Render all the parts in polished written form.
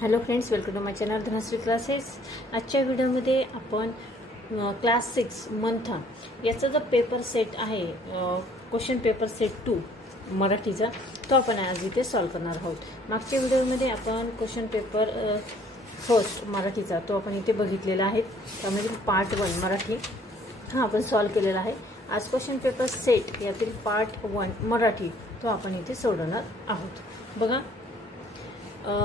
Hello friends, welcome to my channel Dhanashree classes. आजच्या व्हिडिओमध्ये आपण क्लास 6 मंथन याचा जो पेपर सेट आहे, क्वेश्चन पेपर सेट 2 मराठीचा, तो आपण आज इथे सॉल्व करणार आहोत। मागच्या व्हिडिओमध्ये आपण क्वेश्चन पेपर फर्स्ट मराठीचा तो आपण इथे बघितलेला आहे, त्यामध्ये पार्ट 1 मराठी हा आपण सॉल्व केलेला आहे। आज क्वेश्चन पेपर सेट यातील पार्ट 1 मराठी तो आपण इथे सोडवणार आहोत। बघा,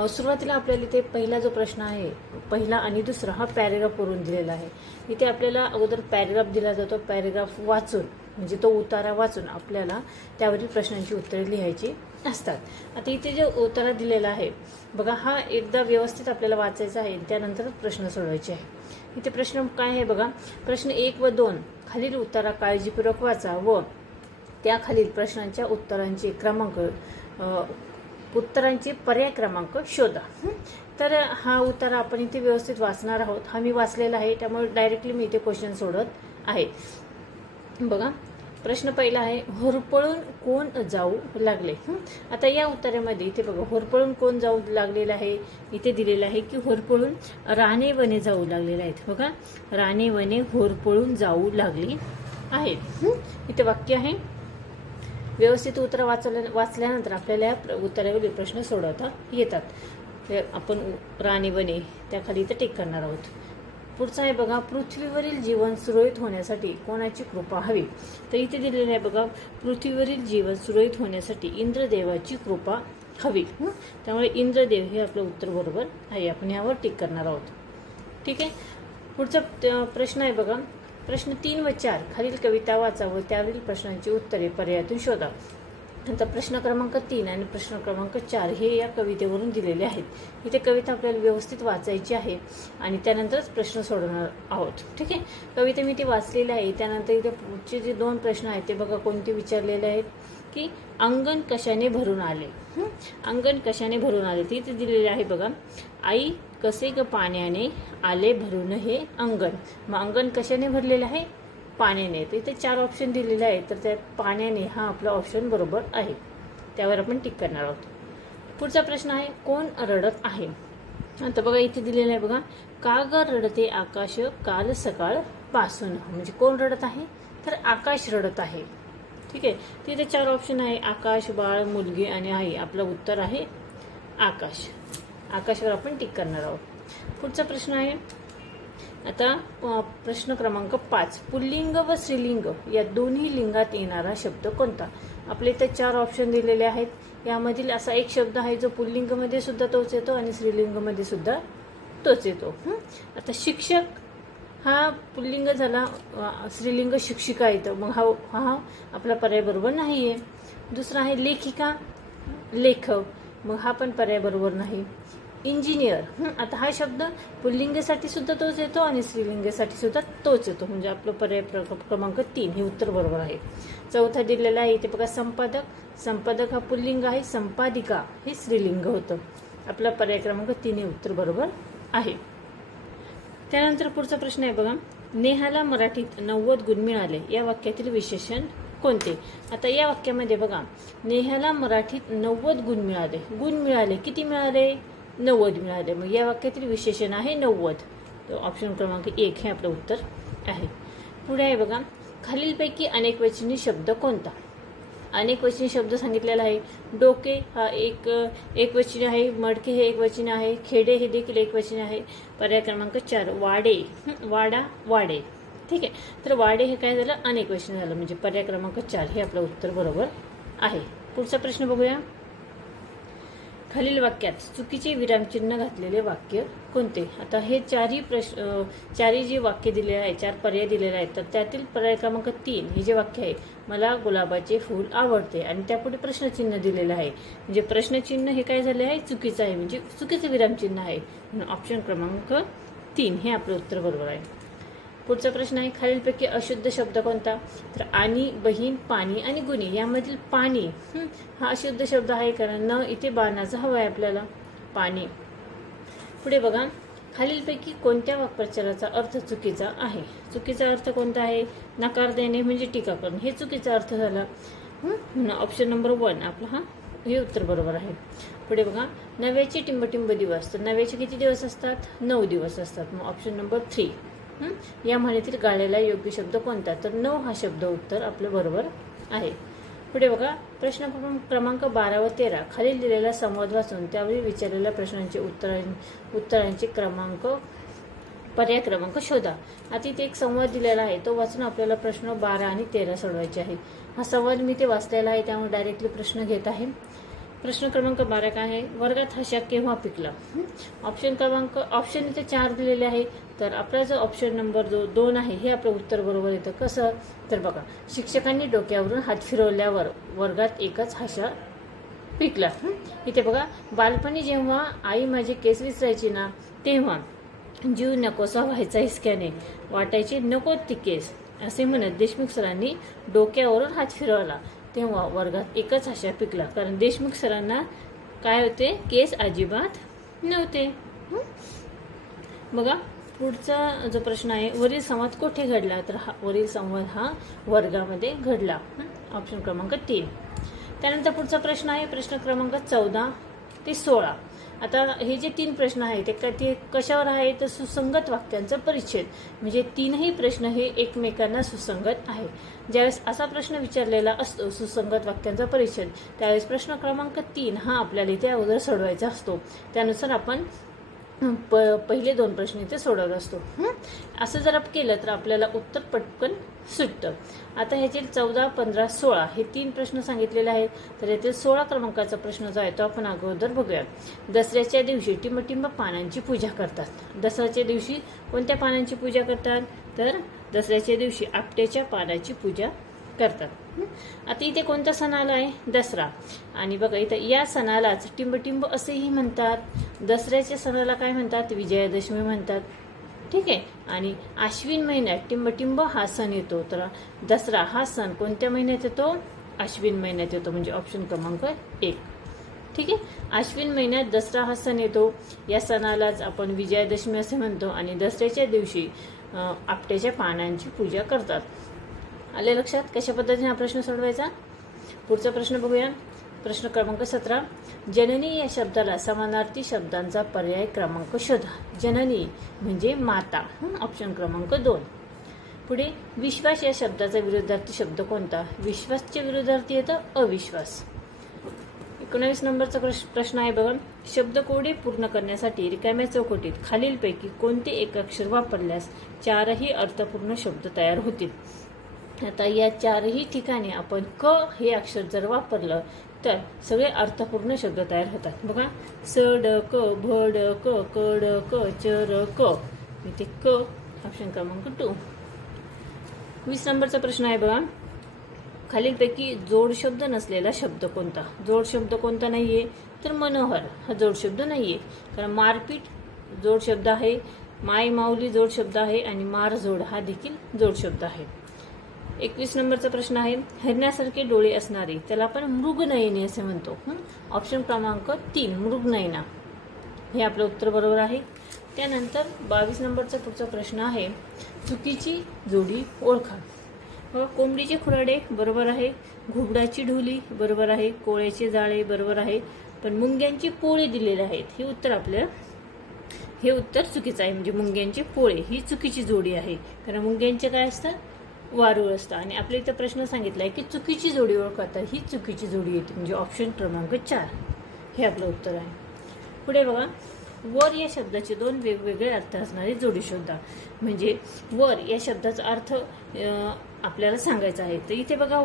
सुरुवातीला आपल्याला इथे पहिला जो प्रश्न आहे, पहिला आणि दुसरा हा पॅरेग्राफ वरून दिलेला आहे। इथे आपल्याला अगोदर पॅरेग्राफ दिला जातो, पॅरेग्राफ वाचून म्हणजे तो उतारा वाचून आपल्याला त्यावरील प्रश्नांची उत्तरे लिहायची असतात। आता इथे जो उतारा दिलेला आहे बघा, हा एकदा व्यवस्थित आपल्याला वाचायचा आहे, त्यानंतरच प्रश्न सोडवायचे आहे। इथे प्रश्न काय आहे बघा, प्रश्न 1 व 2 खालील उतारा काळजीपूर्वक वाचा व त्याखालील प्रश्नांच्या उत्तरांचे पर्याय क्रमांक शोधा। तर हा उतारा आपण इथे व्यवस्थित वाचणार आहोत। हा मी वाचलेला आहे, त्यामुळे डायरेक्टली मी इथे क्वेश्चन सोडत आहे। बघा, प्रश्न पहिला आहे, होरपळून कोण जाऊ लागले। आता या उत्तरामध्ये इथे बघा, होरपळून कोण जाऊ लागलेला आहे, इथे दिलेला आहे की होरपळून राणे वने जाऊ लागलेले आहेत। बघा, राणे वने होरपळून जाऊ लागली आहेत। इथे वाक्य आहे, व्यवस्थित उत्तर वाचल्यानंतर आपल्याला या उत्तरावरील प्रश्न सोडवता येतात। आपण राणी वने त्याखाली इथे टिक करणार आहोत। पुढचा आहे बघा, पृथ्वीवरील जीवन सुरळीत होण्यासाठी कोणाची कृपा हवी। तर इथे दिलेलं आहे बघा, पृथ्वीवरील जीवन सुरळीत होण्यासाठी इंद्रदेवाची कृपा हवी। त्यामुळे इंद्रदेव हे आपलं उत्तर बरोबर आहे, आपण यावर टिक करणार आहोत। ठीक आहे, पुढचा प्रश्न आहे बघा, प्रश्न 3 व 4 खालील कविता वाचा व त्यावरील प्रश्नांची उत्तरे पर्यायातून शोधा। नंतर प्रश्न क्रमांक 3 आणि प्रश्न क्रमांक 4 हे या कवितेवरून दिलेले आहेत। इथे कविता आपल्याला व्यवस्थित वाचायची आहे आणि त्यानंतरच प्रश्न सोडवणार आहोत। ठीक आहे, कविता मी ती वाचलेली आहे। त्यानंतर इथे पुढचे जे 2 प्रश्न आहेत ते बघा कोणते विचारलेले आहेत की अंगण कशाने भरून आले। अंगण कशाने भरून आले ते इथे दिलेले आहे बघा, आई कसे ग पाण्याने आले भरून हे अंगण। मग अंगण कशाने भरलेले आहे, पाण्याने। तर इथे 4 ऑप्शन दिलेले आहेत, तर त्यात पाण्याने हा आपला ऑप्शन बरोबर आहे, त्यावर आपण टिक करणार आहोत। पुढचा प्रश्न आहे, कोण रडत आहे। आता बघा, इथे दिलेलं आहे बघा, का ग रडते आकाश काल सकाळ पासून। म्हणजे कोण रडत आहे, तर आकाश रडत आहे। ठीक आहे, तिथे 4 ऑप्शन आहे, आकाश, बाळ, मुलगी आणि आई। आपलं उत्तर आहे आकाश। आकाशवर आपण टिक करणार आहोत। पुढचा प्रश्न आहे, आता प्रश्न क्रमांक 5, पुल्लिंग व स्त्रीलिंग या दोन्ही लिंगात येणारा शब्द कोणता। आपले इथे 4 ऑप्शन दिलेले आहेत। यामधील असा एक शब्द आहे जो पुल्लिंग मध्ये सुद्धा तोच येतो आणि स्त्रीलिंग मध्ये सुद्धा तोच येतो। आता शिक्षक हा पुल्लिंग झाला, स्त्रीलिंग शिक्षिका येतं, मग हा आपला पर्याय बरोबर नाहीये। दुसरा आहे लेखिका, लेखक, मग हा पण पर्याय बरोबर नाही। इंजिनियर, आता हा शब्द पुल्लिंगसाठी सुद्धा तोच येतो आणि स्त्रीलिंगसाठी सुद्धा तोच येतो, म्हणजे आपलं पर्याय क्रमांक 3 हे उत्तर बरोबर आहे। चौथा दिलेला आहे इथे बघा, संपादक, संपादक हा पुल्लिंग आहे, संपादिका हे स्त्रीलिंग होतं। आपला पर्याय क्रमांक 3 हे उत्तर बरोबर आहे। त्यानंतर पुढचा प्रश्न आहे बघा, नेहाला मराठीत 90 गुण मिळाले या वाक्यातील विशेषण कोणते। आता या वाक्यामध्ये बघा, नेहाला मराठीत 90 गुण मिळाले। गुण मिळाले, किती मिळाले, 90 मिळाले। मग या वाक्यातील विशेषण आहे 90। तो ऑप्शन क्रमांक 1 हे आपलं उत्तर आहे। पुढे आहे बघा, खालीलपैकी अनेकवचनी शब्द कोणता। अनेकवचनी शब्द सांगितलेला आहे, डोके हा एकवचनी आहे, मडके हे एकवचनी आहे, खेडे हे देखील एकवचनी आहे। पर्याय क्रमांक 4 वाडे, वाडा, वाडे। ठीक आहे, तर वाडे हे काय झालं, अनेकवचनी झालं, म्हणजे पर्याय क्रमांक 4 हे आपलं उत्तर बरोबर आहे। पुढचा प्रश्न बघूया, खालील वाक्यात चुकीचे विरामचिन्ह घातलेले वाक्य कोणते। आता हे चारही जे वाक्य दिलेले आहे, 4 पर्याय दिलेले आहेत, तर त्यातील पर्याय क्रमांक 3 हे जे वाक्य आहे, मला गुलाबाचे फूल आवडते, आणि त्यापुढे प्रश्नचिन्ह दिलेलं आहे, म्हणजे प्रश्नचिन्ह हे काय झाले आहे, चुकीचं आहे, म्हणजे चुकीचे विरामचिन्ह आहे। ऑप्शन क्रमांक 3 हे आपलं उत्तर बरोबर आहे। पुढचा प्रश्न आहे, खालीलपैकी अशुद्ध शब्द कोणता। तर आणि, बहीण, पाणी आणि गुणी यामधील पाणी हा अशुद्ध शब्द आहे, कारण न इथे बाणाचा हवा आहे आपल्याला, पाणी। पुढे बघा, खालीलपैकी कोणत्या वाक्प्रचाराचा अर्थ चुकीचा आहे। चुकीचा अर्थ कोणता आहे, नकार देणे म्हणजे टीका करणे, हे चुकीचा अर्थ झाला। ऑप्शन नंबर 1 आपला हा हे उत्तर बरोबर आहे. पुढे बघा, नव्याचे टिंबटिंब दिवस. तर नव्याचे किती दिवस असतात? 9 दिवस असतात. मग ऑप्शन नंबर 3. या म्हणीतील गाळलेला योग्य शब्द कोणता? तर 9 हा शब्द उत्तर आपलं बरोबर आहे. पुढे बघा, प्रश्न क्रमांक 12 व 13 खालील दिलेला संवाद वाचून त्यावेळी विचारलेल्या प्रश्नांचे उत्तरांचे पर्याय क्रमांक शोधा. आता इथे एक संवाद दिलेला आहे, तो वाचून आपल्याला प्रश्न 12 आणि 13 सोडवायचे आहे. हा संवाद मी ते वाचलेला आहे, त्यामुळे डायरेक्टली प्रश्न घेत आहे. प्रश्न क्रमांक 12 काय आहे? वर्गात हा शाक केव्हा पिकला? ऑप्शन इथे 4 दिलेले आहे. तर आपला जो ऑप्शन नंबर 2 आहे हे आपलं उत्तर बरोबर येतं. कसं? तर बघा, शिक्षकांनी डोक्यावरून हात फिरवल्यावर वर्गात एकच हाशा पिकला. इथे बघा, बालपणी जेव्हा आई माझे केस विसरायची ना, तेव्हा जीव नकोसा व्हायचा हिसक्याने, वाटायचे नको ती केस, असे म्हणत देशमुख सरांनी डोक्यावरून हात फिरवला, तेव्हा वर्गात एकच हाशा पिकला. कारण देशमुख सरांना काय होते? केस अजिबात नव्हते. बघा, पुढचा जो प्रश्न आहे, वरील संवाद कोठे घडला? तर वरील संवाद हा वर्गामध्ये घडला. ऑप्शन क्रमांक 3. त्यानंतर पुढचा प्रश्न आहे प्रश्न क्रमांक 14 ते 16. आता हे जे 3 प्रश्न आहेत ते कशावर आहे? तर सुसंगत वाक्यांचा परिच्छेद. म्हणजे 3ही प्रश्न हे एकमेकांना सुसंगत आहे. ज्यावेळेस असा प्रश्न विचारलेला असतो सुसंगत वाक्यांचा परिच्छेद, त्यावेळेस प्रश्न क्रमांक 3 हा आपल्याला इथे अगोदर सोडवायचा असतो. त्यानुसार आपण पहिले 2 प्रश्न इथे सोडवत असतो. असं जर केलं तर आपल्याला उत्तर पटकन सुटतं. आता ह्याचे 14, 15, 16 हे 3 प्रश्न सांगितलेले आहेत. तर यातील 16 क्रमांकाचा प्रश्न जो आहे तो आपण अगोदर बघूया. दसऱ्याच्या दिवशी टिंबटिंब पानांची पूजा करतात. दसऱ्याच्या दिवशी कोणत्या पानांची पूजा करतात? तर दसऱ्याच्या दिवशी आपट्याच्या पानाची पूजा करतात. आता इथे कोणता सण आला आहे? दसरा. आणि बघा, इथं या सणालाच टिंबटिंब असेही म्हणतात. दसऱ्याच्या सणाला काय म्हणतात? विजयादशमी म्हणतात. ठीक आहे. आणि आश्विन महिन्यात टिंबटिंब हा सण येतो. तर दसरा हा सण कोणत्या महिन्यात येतो? आश्विन महिन्यात येतो. म्हणजे ऑप्शन क्रमांक 1. ठीक आहे. आश्विन महिन्यात दसरा हा सण येतो. या सणालाच आपण विजयादशमी असे म्हणतो. आणि दसऱ्याच्या दिवशी आपट्याच्या पानांची पूजा करतात. आले लक्षात कशा पद्धतीने हा प्रश्न सोडवायचा? पुढचा प्रश्न बघूया. प्रश्न क्रमांक 17. जननी या शब्दाला समानार्थी शब्दांचा पर्याय क्रमांक शोधा. जननी म्हणजे माता. ऑप्शन क्रमांक 2. पुढे, विश्वास या शब्दाचा विरुद्धार्थी शब्द कोणता? विश्वासच्या विरुद्धार्थी येतं अविश्वास. 19 नंबरचा प्रश्न आहे बघा. शब्दकोडी पूर्ण करण्यासाठी रिकाम्या चौकटीत खालीलपैकी कोणते एक अक्षर वापरल्यास 4ही अर्थपूर्ण शब्द तयार होतील? आता या 4ही ठिकाणी आपण क हे अक्षर जर वापरलं तर सगळे अर्थपूर्ण शब्द तयार होतात. बघा, स ड क भ ड क क ड क च र क. इथे क ऑप्शन क्रमांक 2. 20 नंबरचा प्रश्न आहे बघा. खालीलपैकी जोड शब्द नसलेला शब्द कोणता? जोड शब्द कोणता नाहीये? तर मनोहर हा जोड शब्द नाहीये. कारण मारपीट जोड शब्द आहे, माय माऊली जोड शब्द आहे आणि मारजोड हा देखील जोड शब्द आहे. 21 नंबरचा प्रश्न आहे. हरण्यासारखे डोळे असणारे त्याला आपण मृगनयनी असे म्हणतो. ऑप्शन क्रमांक 3 मृगनयना हे आपलं उत्तर बरोबर आहे. त्यानंतर 22 नंबरचा पुढचा प्रश्न आहे. चुकीची जोडी ओळखा. कोंबडीचे खुराडे बरोबर आहे, घुबडाची ढोली बरोबर आहे, कोळ्याचे जाळे बरोबर आहे, पण मुंग्यांची पोळे दिलेले आहेत. हे उत्तर चुकीचं आहे. म्हणजे मुंग्यांचे पोळे ही चुकीची जोडी आहे. कारण मुंग्यांचे काय असतं? वारूळ असतं. आणि आपल्या इथं प्रश्न सांगितलाय की चुकीची जोडी ओळखा, तर ही चुकीची जोडी येते. म्हणजे ऑप्शन क्रमांक 4 हे आपलं उत्तर आहे. पुढे बघा, वर या शब्दाचे 2 वेगवेगळे अर्थ असणारे जोडी शोधा. म्हणजे वर या शब्दाचा अर्थ आपल्याला सांगायचा आहे. तर इथे बघा,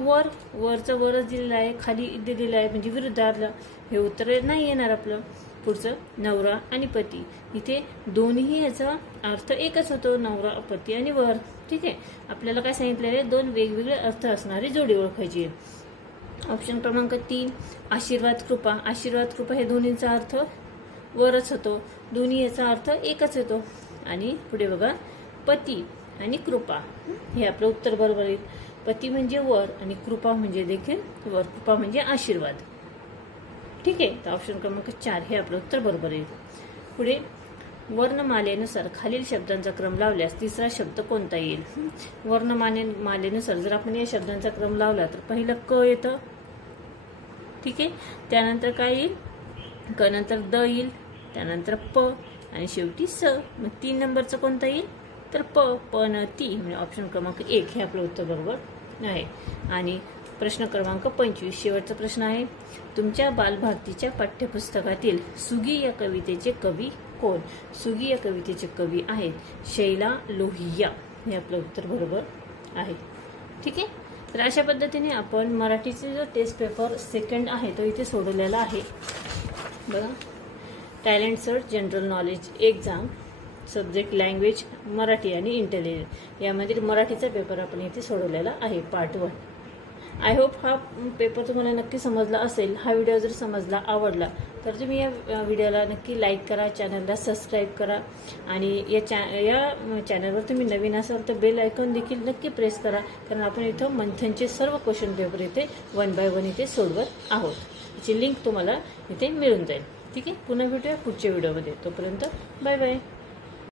वरचा वरच दिलेला आहे, खाली दिलेला आहे, म्हणजे विरुद्धार्थ. हे उत्तर नाही येणार आपलं. पुढचं नवरा आणि पती. इथे दोन्ही याचा अर्थ एकच होतो, नवरा पती आणि वर. ठीक आहे. आपल्याला काय सांगितलेलं आहे? 2 वेगवेगळे अर्थ असणारी जोडी ओळखायची आहे. ऑप्शन क्रमांक 3 आशीर्वाद कृपा. आशीर्वाद कृपा हे दोन्हीचा अर्थ वरच होतो, दोन्ही याचा अर्थ एकच होतो. आणि पुढे बघा, पती आणि कृपा हे आपलं उत्तर बरोबर आहे. पती म्हणजे वर आणि कृपा म्हणजे देखील वर. कृपा म्हणजे आशीर्वाद. ठीक आहे. तर ऑप्शन क्रमांक 4 हे आपलं उत्तर बरोबर आहे. पुढे, वर्णमालेनुसार खालील शब्दांचा क्रम लावल्यास तिसरा शब्द कोणता येईल? वर्णमालेनुसार जर आपण या शब्दांचा क्रम लावला तर पहिलं क येतं, ठीक आहे. त्यानंतर काय येईल, क नंतर द येईल, त्यानंतर प आणि शेवटी स. मग 3 नंबरचं कोणतं येईल तर प, पण ती, म्हणजे ऑप्शन क्रमांक 1 हे आपलं उत्तर बरोबर आहे. आणि प्रश्न क्रमांक 25 शेवटचा प्रश्न आहे, तुमच्या बालभारतीच्या पाठ्यपुस्तकातील सुगी या कवितेचे कवी कोण? सुगी या कवितेचे कवी आहेत शैला लोहिया. हे आपलं उत्तर बरोबर आहे. ठीक आहे. तर अशा पद्धतीने आपण मराठीचे जो टेस्ट पेपर सेकंड आहे तो इथे सोडवलेला आहे बघा. Talent search general knowledge exam, subject language Marathi आणि इंटेलिजन्स, यामध्ये मराठीचा पेपर आपण इथे सोडवलेला आहे पार्ट 1. आय होप हा पेपर तुम्हाला नक्की समजला असेल. हा व्हिडिओ जर समजला, आवडला तर तुम्ही या व्हिडिओला नक्की लाईक करा, चॅनलला सबस्क्राईब करा आणि या चॅनलवर तुम्ही नवीन असाल तर बेल आयकॉन देखील नक्की प्रेस करा, कारण आपण इथं मंथनचे सर्व क्वेश्चन पेपर इथे 1 बाय 1 इथे सोडवत आहोत. याची लिंक तुम्हाला इथे मिळून जाईल. ठीक आहे. पुन्हा भेटूया पुढच्या व्हिडिओमध्ये. तोपर्यंत बाय बाय.